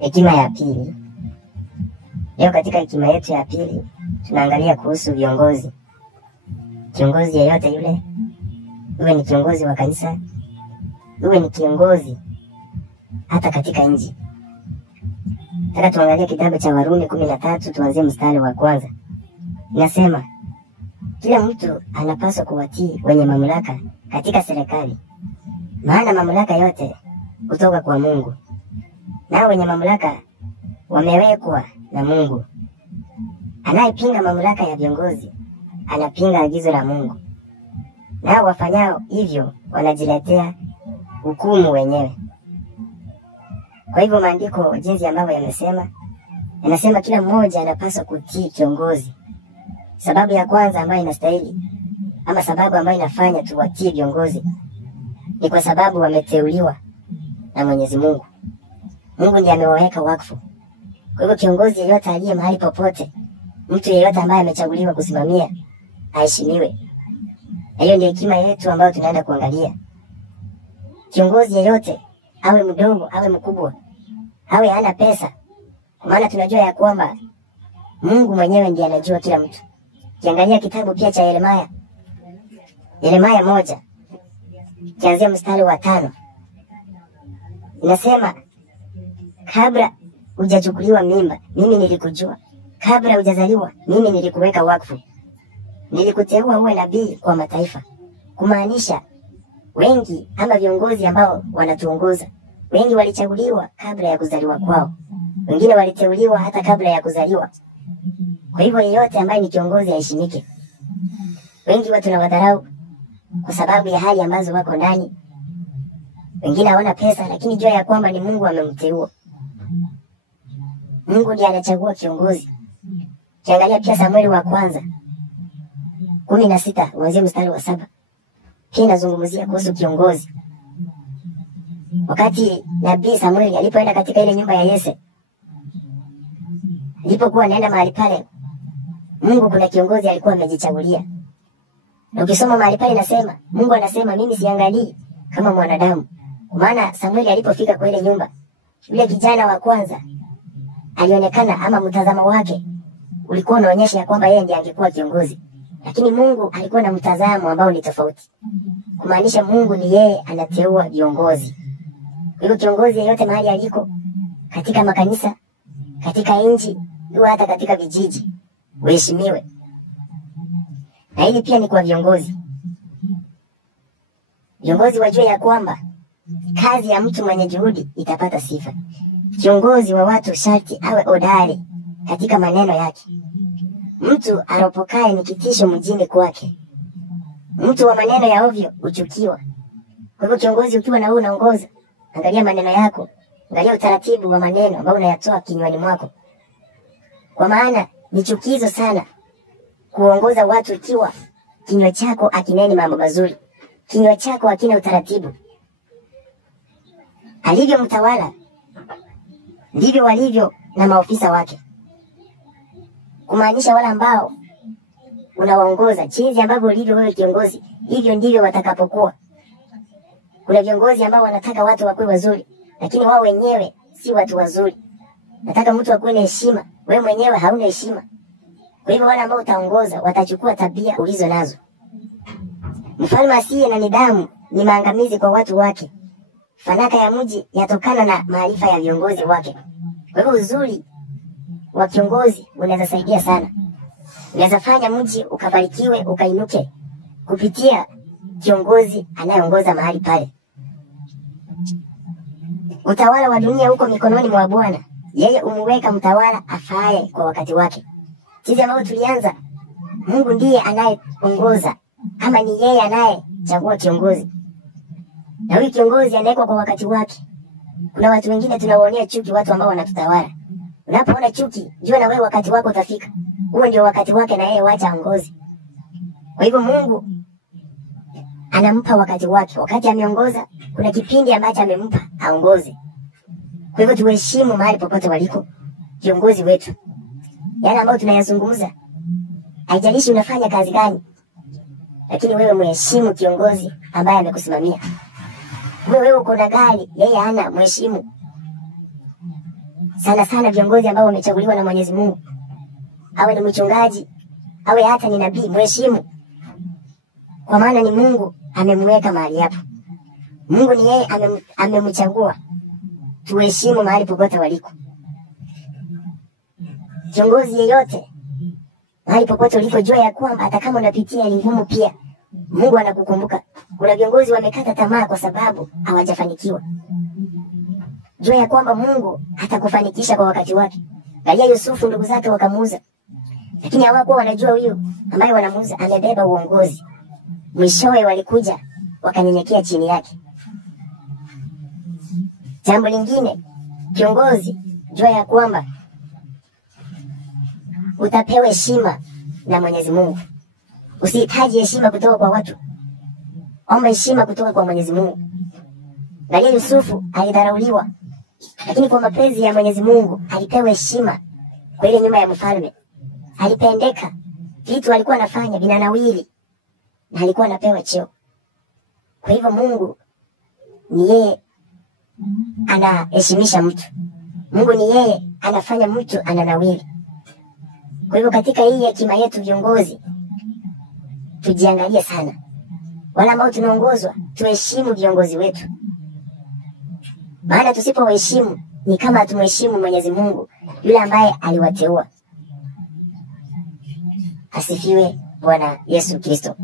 Hekima ya pili. Leo katika hekima yetu ya pili tunaangalia kuhusu viongozi. Kiongozi yeyote yule, uwe ni kiongozi wa kanisa, uwe ni kiongozi hata katika nchi. Nataka tuangalie kitabu cha Warumi 13, tuanzie mstari wa kwanza. Inasema, kila mtu anapaswa kuwatii wenye mamlaka katika serikali, maana mamlaka yote kutoka kwa Mungu, nao wenye mamlaka wamewekwa na Mungu. Anayepinga mamlaka ya viongozi anapinga agizo la Mungu, nao wafanyao hivyo wanajiletea hukumu wenyewe. Kwa hivyo maandiko jinsi ambavyo yanasema kila mmoja anapaswa kutii kiongozi. Sababu ya kwanza ambayo inastahili, ama sababu ambayo inafanya tuwatii viongozi, ni kwa sababu wameteuliwa na Mwenyezi Mungu. Mungu ndiye amewaweka wakfu. Kwa hivyo kiongozi yeyote aliye mahali popote, mtu yeyote ambaye amechaguliwa kusimamia, aheshimiwe. Na hiyo ndio hekima yetu ambayo tunaenda kuangalia. Kiongozi yeyote, awe mdogo, awe mkubwa, awe hana pesa, kwa maana tunajua ya kwamba Mungu mwenyewe ndiye anajua kila mtu. Kiangalia kitabu pia cha Yeremia 1, kianzia mstari wa 5. Inasema, kabla hujachukuliwa mimba, mimi nilikujua. Kabla hujazaliwa, mimi nilikuweka wakfu. Nilikuteua uwe nabii kwa mataifa. Kumaanisha wengi ama viongozi ambao wanatuongoza, wengi walichaguliwa kabla ya kuzaliwa kwao. Wengine waliteuliwa hata kabla ya kuzaliwa. Kwa hivyo yeyote ambaye ni kiongozi aheshimike. Wengi watu tunawadharau kwa sababu ya hali ambazo wako ndani. Wengine hawana pesa, lakini jua ya kwamba ni Mungu amemteua. Mungu ndiye anachagua kiongozi. Kiangalia pia Samueli wa kwanza 16, kuanzia mstari wa 7. Pia inazungumzia kuhusu kiongozi. Wakati nabii Samueli alipoenda katika ile nyumba ya Yese, alipokuwa anaenda mahali pale, Mungu kuna kiongozi alikuwa amejichagulia. Na ukisoma mahali pale nasema, Mungu anasema mimi siangalii kama mwanadamu. Kwa maana Samueli alipofika kwa ile nyumba, yule kijana wa kwanza alionekana, ama mtazamo wake ulikuwa unaonyesha ya kwamba yeye ndiye angekuwa kiongozi. Lakini Mungu alikuwa na mtazamo ambao ni tofauti. Kumaanisha Mungu ni yeye anateua viongozi. Kwa hivyo kiongozi yeyote mahali aliko, katika makanisa, katika nchi, au hata katika vijiji, uheshimiwe. Na hili pia ni kwa viongozi. Viongozi wajue ya kwamba kazi ya mtu mwenye juhudi itapata sifa. Kiongozi wa watu sharti awe hodari katika maneno yake. Mtu aropokaye ni kitisho mjini kwake. Mtu wa maneno ya ovyo huchukiwa. Kwa hivyo kiongozi ukiwa na wewe unaongoza, angalia maneno yako, angalia utaratibu wa maneno ambao unayatoa kinywani mwako. Kwa maana ni chukizo sana kuongoza watu ikiwa kinywa chako akineni mambo mazuri, kinywa chako hakina utaratibu. Alivyo mtawala ndivyo walivyo na maofisa wake. Kumaanisha wale ambao unawaongoza, jinsi ambavyo ulivyo wewe kiongozi, hivyo ndivyo watakapokuwa. Kuna viongozi ambao wanataka watu wakuwe wazuri, lakini wao wenyewe si watu wazuri. Nataka mtu akuwe na heshima, wewe mwenyewe hauna heshima. Kwa hivyo wale ambao utaongoza watachukua tabia ulizo nazo. Mfalme asiye na nidhamu ni maangamizi kwa watu wake. Fanaka ya mji yatokana na maarifa ya viongozi wake. Kwa hivyo uzuri wa kiongozi unaweza saidia sana. Unaweza fanya mji ukabarikiwe, ukainuke kupitia kiongozi anayeongoza mahali pale. Utawala wa dunia huko mikononi mwa Bwana. Yeye umweka mtawala afaye kwa wakati wake. Sisi ambao tulianza, Mungu ndiye anayeongoza, ama ni yeye anayechagua kiongozi. Na huyu kiongozi anawekwa kwa wakati wake. Kuna watu wengine tunawaonea chuki watu ambao wanatutawala. Unapoona chuki, jua na wewe wakati wako utafika. Huo ndio wakati wake na yeye wacha aongoze. Kwa hivyo Mungu anampa wakati wake. Wakati ameongoza, kuna kipindi ambacho amempa aongoze. Kwa hivyo tuheshimu mahali popote waliko kiongozi wetu. Yale ambayo tunayazungumza, haijalishi unafanya kazi gani, lakini wewe mheshimu kiongozi ambaye amekusimamia. Wewe uko na gari, yeye hana, mheshimu. sana sana viongozi ambao wamechaguliwa na Mwenyezi Mungu, awe ni mchungaji, awe hata ni nabii, mheshimu, kwa maana ni Mungu amemweka mahali hapo. Mungu ni yeye amemchagua, tuheshimu mahali popote waliko. Kiongozi yeyote mahali popote uliko, jua ya kwamba hata kama unapitia ni ngumu, pia Mungu anakukumbuka. Kuna viongozi wamekata tamaa kwa sababu hawajafanikiwa. Jua ya kwamba Mungu atakufanikisha kwa wakati wake. Angalia Yusufu, ndugu zake wakamuuza, lakini hawakuwa wanajua huyu ambaye wanamuuza amebeba uongozi. Mwishowe walikuja wakanyenyekea chini yake. Jambo lingine, kiongozi, jua ya kwamba utapewa heshima na Mwenyezi Mungu. Usihitaji heshima kutoka kwa watu, omba heshima kutoka kwa Mwenyezi Mungu. Angalia Yusufu, alidharauliwa, lakini kwa mapenzi ya Mwenyezi Mungu alipewa heshima kwa ile nyumba ya mfalme. Alipendeka, vitu alikuwa anafanya vinanawiri, na alikuwa anapewa cheo. Kwa hivyo Mungu ni yeye anaheshimisha mtu. Mungu ni yeye anafanya mtu ananawiri. Kwa hivyo katika hii hekima yetu viongozi, tujiangalie sana. Wala ambao tunaongozwa, tuheshimu viongozi wetu. Maana tusipowaheshimu ni kama tumheshimu Mwenyezi Mungu, yule ambaye aliwateua. Asifiwe Bwana Yesu Kristo.